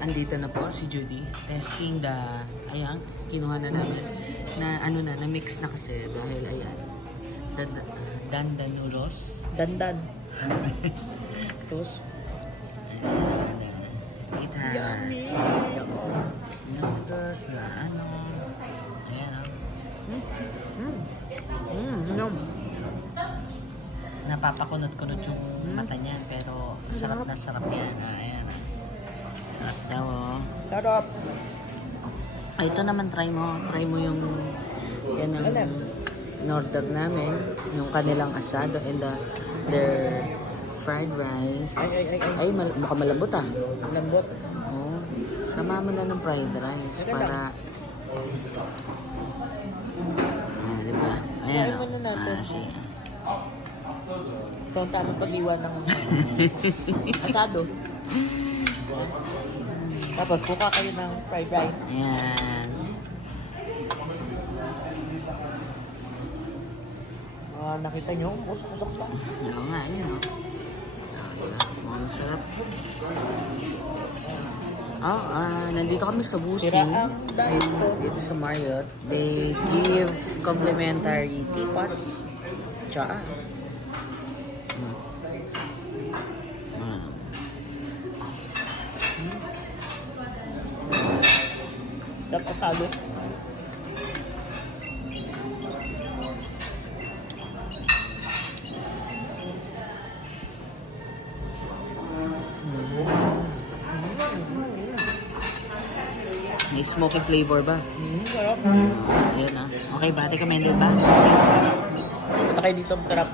andito na po si Judy. Testing the, ayan, kinuha na namin. Na ano na mix na kasi dahil ayan. Dandanuros. Dandan. Tapos, it has noodles na ano. Ayan o. Napapakunot-kunot yung mata niya pero sarap na sarap yan. Ayan. Sarap daw o. sarap. Ito naman try mo yung yan ang in-order namin, yung kanilang asado and their fried rice. Ay mukhang malambot ah. Lambot. Oh, sama mo na ng fried rice para diba? Ayan o. Siya. Ito ang tamang pag-iwan ng asado. Tapos kuka kayo ng fried rice. Ayan. Nakita nyo, usok-usok lang. Oo nga, yun o. Diba? Masarap. Nandito kami sa Busing. Dito sa Marriott. They give complimentary teapot. Tsaka. Dapat talo. May smoky flavor ba? Sarap. Ayan ah. Okay ba? Recommended ba? Kasi Punta kayo dito, sarap.